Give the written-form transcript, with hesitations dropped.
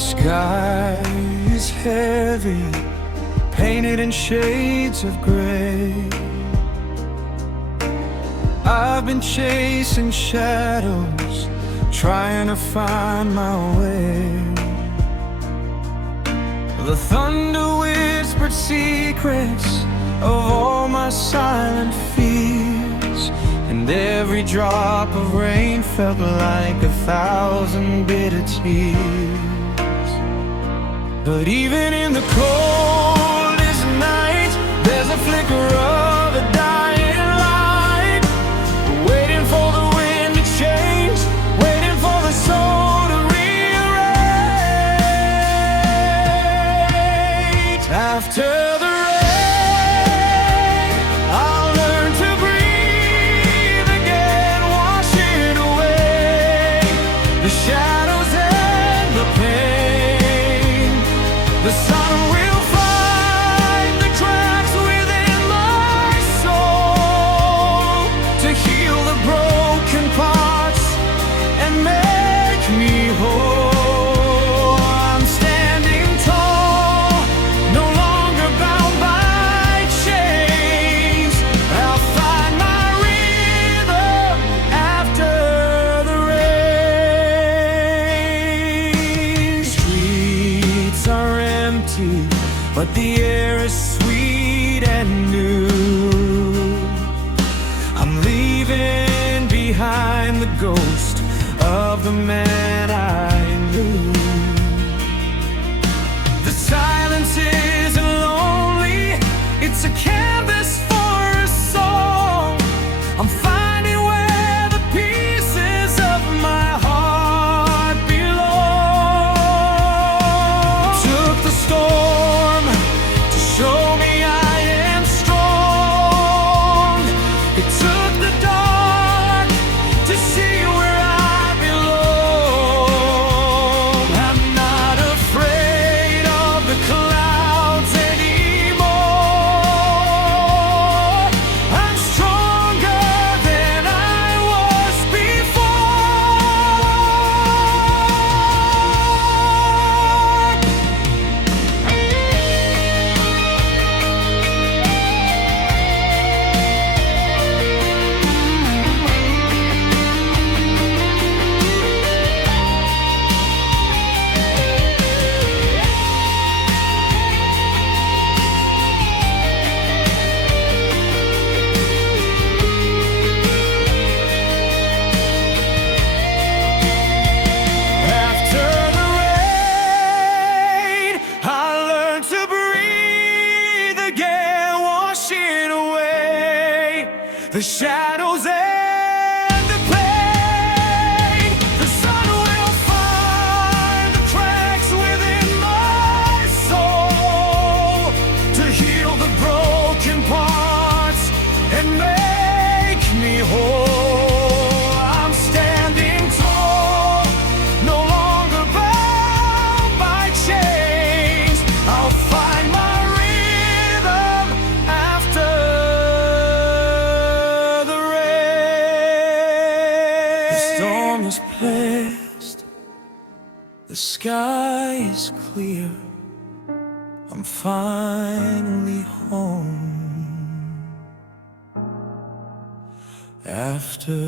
sky is heavy, painted in shades of gray. I've been chasing shadows, trying to find my way. The thunder whispered secrets of all my silent fears, and every drop of rain felt like 1,000 bitter tears. But even in the coldest night, there's a flicker of a dying light, waiting for the wind to change, waiting for the soul to rearrange. After the shadows and the pain, the sun will find the cracks within my soul to heal the broken parts and make me whole. I'm standing tall, no longer bound by chains. I'll find my rhythm after the are empty, but the air is sweet and new. I'm leaving behind the ghost of the man I knew. The silence isn't lonely, it's a canvas for a song. I'm finding where the pieces of my heart belong. Took the storm to show me I am strong. It took the dark to see where I belong. I'm not afraid of the clouds anymore. I'm stronger than I was before. After the rain, I learned to breathe again, washing away the shadows and the pain. The sun will find the cracks within my soul to heal the broken parts and make me whole. I'm standing tall, no longer bound by chains. I'll find my rhythm after the rain. The storm is past, the sky is clear. I'm finally home after